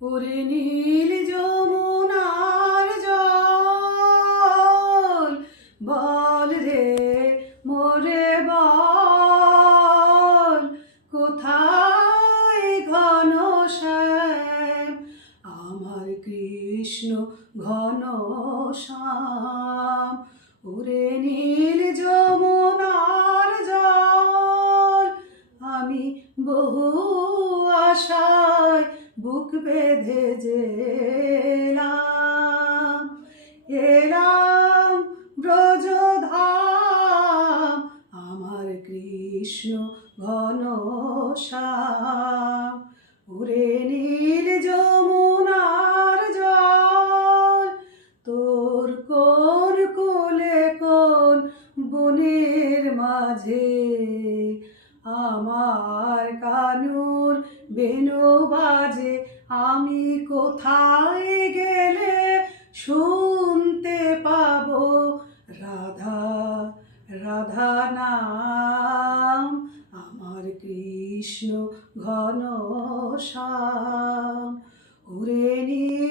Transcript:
ওরে নীল যমুনার জল, বল রে মোরে বল, কোথায় ঘনশ্যাম আমার কৃষ্ণ ঘনশ্যাম। ওরে নীল যমুনার জল, আমি বহু আশায় বুক বেঁধে যে এলাম, এলাম ব্রজধাম আমার কৃষ্ণ ঘনশ্যাম। ওরে নীল যমুনার জল, তোর কোন কোলে কোন বনের মাঝে আমার কানুর বেনু বাজে, আমি কোথায় গেলে শুনতে পাবো রাধা রাধা নাম আমার কৃষ্ণ ঘনশ্যাম। ওরে নীল